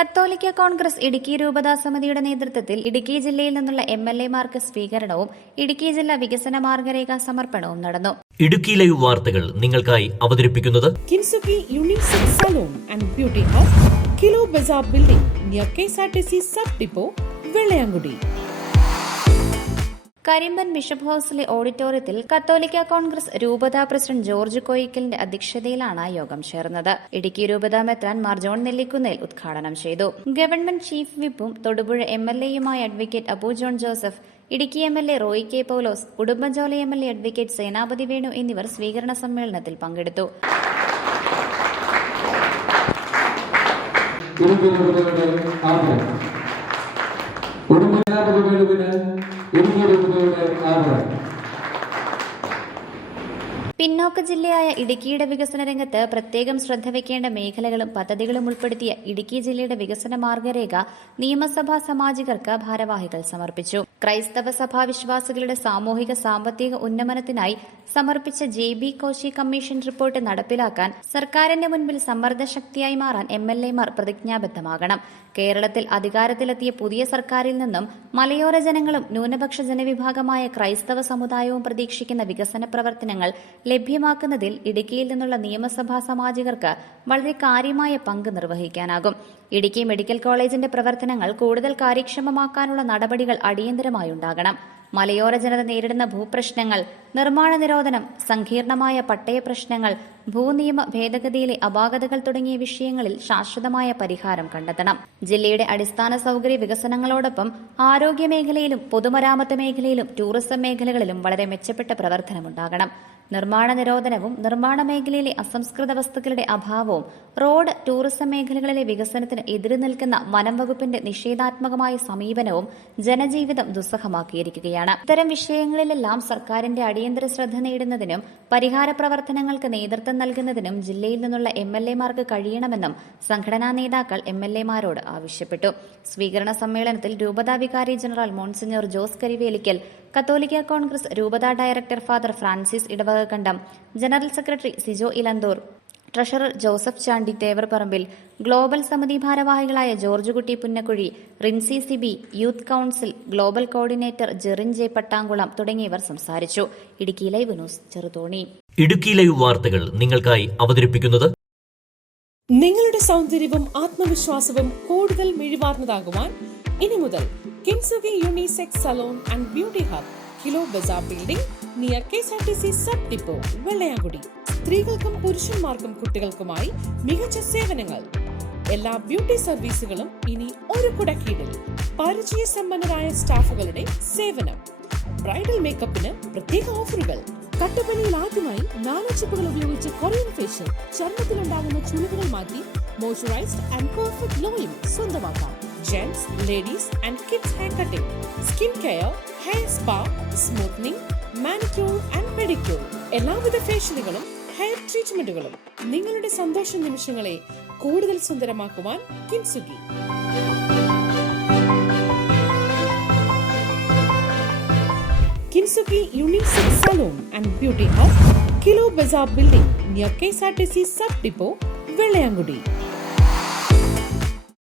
കത്തോലിക്ക കോൺഗ്രസ് ഇടുക്കി രൂപതാ സമിതിയുടെ നേതൃത്വത്തിൽ ഇടുക്കി ജില്ലയിൽ നിന്നുള്ള MLA-മാർക്ക് സ്വീകരണവും ഇടുക്കി ജില്ലാ വികസന മാർഗരേഖ സമർപ്പണവും നടന്നു. ഇടുക്കി ലൈവ് വാർത്തകൾ നിങ്ങൾക്കായി അവതരിപ്പിക്കുന്നത് Kinsuki unisex salon and beauty hub, kilo bazaar building near KSRTC sub depot, Vellayamkudi. Karimban bishop ഹൌസിലെ ഓഡിറ്റോറിയത്തിൽ കത്തോലിക്ക കോൺഗ്രസ് രൂപതാ പ്രസിഡന്റ് ജോർജ് കോയിക്കലിന്റെ അധ്യക്ഷതയിലാണ് യോഗം ചേർന്നത്. ഇടുക്കി രൂപതാ മെത്രാൻ മാർ ജോൺ നെല്ലിക്കുന്നേൽ ഉദ്ഘാടനം ചെയ്തു. ഗവൺമെന്റ് ചീഫ് വിപ്പും തൊടുപുഴ MLA-യുമായ advocate Abu John Joseph, Idukki MLA Roy K Paulose, Udumbanchola MLA advocate Senapathi Venu എന്നിവർ സ്വീകരണ സമ്മേളനത്തിൽ പങ്കെടുത്തു. പിന്നോക്ക ജില്ലയായ ഇടുക്കിയുടെ വികസന രംഗത്ത് പ്രത്യേകം ശ്രദ്ധ വയ്ക്കേണ്ട മേഖലകളും പദ്ധതികളും ഉൾപ്പെടുത്തിയ ഇടുക്കി ജില്ലയുടെ വികസന മാർഗരേഖ നിയമസഭാ സാമാജികർക്ക് ഭാരവാഹികൾ സമർപ്പിച്ചു. ക്രൈസ്തവ സഭാ വിശ്വാസികളുടെ സാമൂഹിക സാമ്പത്തിക ഉന്നമനത്തിനായി സമർപ്പിച്ച JB കോശി കമ്മീഷൻ റിപ്പോർട്ട് നടപ്പിലാക്കാൻ സർക്കാരിന്റെ മുൻപിൽ സമ്മർദ്ദശക്തിയായി മാറാൻ MLA-മാർ പ്രതിജ്ഞാബദ്ധമാകണം. കേരളത്തിൽ അധികാരത്തിലെത്തിയ പുതിയ സർക്കാരിൽ നിന്നും മലയോര ജനങ്ങളും ന്യൂനപക്ഷ ജനവിഭാഗമായ ക്രൈസ്തവ സമുദായവും പ്രതീക്ഷിക്കുന്ന വികസന പ്രവർത്തനങ്ങൾ ലഭ്യമാക്കുന്നതിൽ ഇടുക്കിയിൽ നിന്നുള്ള നിയമസഭാ സാമാജികർക്ക് വളരെ കാര്യമായ പങ്ക് നിർവഹിക്കാനാകും. ഇടുക്കി മെഡിക്കൽ കോളേജിന്റെ പ്രവർത്തനങ്ങൾ കൂടുതൽ കാര്യക്ഷമമാക്കാനുള്ള നടപടികൾ അടിയന്തരമായുണ്ടാകണം. മലയോര ജനത നേരിടുന്ന ഭൂപ്രശ്നങ്ങൾ, നിർമ്മാണ നിരോധനം, സങ്കീർണമായ പട്ടയ പ്രശ്നങ്ങൾ, ഭൂനിയമ ഭേദഗതിയിലെ അപാകതകൾ തുടങ്ങിയ വിഷയങ്ങളിൽ ശാശ്വതമായ പരിഹാരം കണ്ടെത്തണം. ജില്ലയുടെ അടിസ്ഥാന സൌകര്യ വികസനങ്ങളോടൊപ്പം ആരോഗ്യ മേഖലയിലും പൊതുമരാമത്ത് മേഖലയിലും ടൂറിസം മേഖലകളിലും വളരെ മെച്ചപ്പെട്ട പ്രവർത്തനമുണ്ടാകണം. നിർമ്മാണ നിരോധനവും നിർമ്മാണ മേഖലയിലെ അസംസ്കൃത വസ്തുക്കളുടെ അഭാവവും റോഡ്, ടൂറിസം മേഖലകളിലെ വികസനത്തിന് എതിര് നിൽക്കുന്ന വനം വകുപ്പിന്റെ നിഷേധാത്മകമായ സമീപനവും ജനജീവിതം ദുസ്സഹമാക്കിയിരിക്കുകയാണ്. ഇത്തരം വിഷയങ്ങളിലെല്ലാം സർക്കാരിന്റെ അടിയന്തര ശ്രദ്ധ നേടുന്നതിനും പരിഹാര പ്രവർത്തനങ്ങൾക്ക് നേതൃത്വം നൽകുന്നതിനും ജില്ലയിൽ നിന്നുള്ള MLA-മാർക്ക് കഴിയണമെന്നും സംഘടനാ നേതാക്കൾ MLA-മാരോട് ആവശ്യപ്പെട്ടു. സ്വീകരണ സമ്മേളനത്തിൽ രൂപതാ വികാരി ജനറൽ മോൺസിഞ്ഞോർ ജോസ് കരിവേലിക്കൽ, കത്തോലിക്ക കോൺഗ്രസ് രൂപതാ director father Francis Idavakakandam, general secretary Sijo Elanthoor, treasurer Joseph Chandy Thevarparambil, global സമിതി ഭാരവാഹികളായ George Kutty Punnakuzhi, Rincy Siby, youth council global coordinator Jerin J Pattankulam തുടങ്ങിയവർ സംസാരിച്ചു. Idukki live news, Cheruthoni. Idukki live വാർത്തകൾ നിങ്ങൾക്കായി അവതരിപ്പിക്കുന്നത് നിങ്ങളുടെ സൗന്ദര്യവും ആത്മവിശ്വാസവും കൂടുതൽ മിഴിവാർന്നതാകുവാൻ ഇനി മുതൽ Kinsuki unisex salon and beauty hub, kilo bazaar building near KSRTC sub depot, Vellayamkudi. സ്ത്രീകൾക്കും പുരുഷന്മാർക്കും കുട്ടികൾക്കുമായി മികച്ച സേവനങ്ങൾ. എല്ലാ ബ്യൂട്ടി സർവീസുകളും ഇനി ഒരു കുടക്കീഴിൽ. പരിചയസമ്പന്നരായ സ്റ്റാഫുകളുടെ സേവനം. ബ്രൈഡൽ മേക്കപ്പിന് പ്രത്യേക ഓഫറുകൾ. കട്ടപ്പനയിൽ ആദ്യമായി നാനോചിപ്പുകൾ ഉപയോഗിച്ച് കൊറിയൻ ഫേഷ്യൽ, ചർമ്മത്തിലുണ്ടാകുന്ന ചുളിവുകൾ മാറ്റി മോയ്സ്ചറൈസ്ഡ് ആൻഡ് പെർഫെക്റ്റ് ഗ്ലോയും സ്വന്തമാക്കാം. Gents, ladies and kids hair cutting, skin care, hair spa, smoothening, manicure and pedicure. എല്ലാവിധ ഫേഷ്യലുകളും ഹെയർ ട്രീറ്റ്മെന്റുകളും. നിങ്ങളുടെ സന്തോഷ നിമിഷങ്ങളെ കൂടുതൽ സുന്ദരമാക്കുവാൻ Kinsuki. Kinsuki unisex salon and beauty hub, kilo bazaar building near KSRTC sub depot, Vellayamkudi.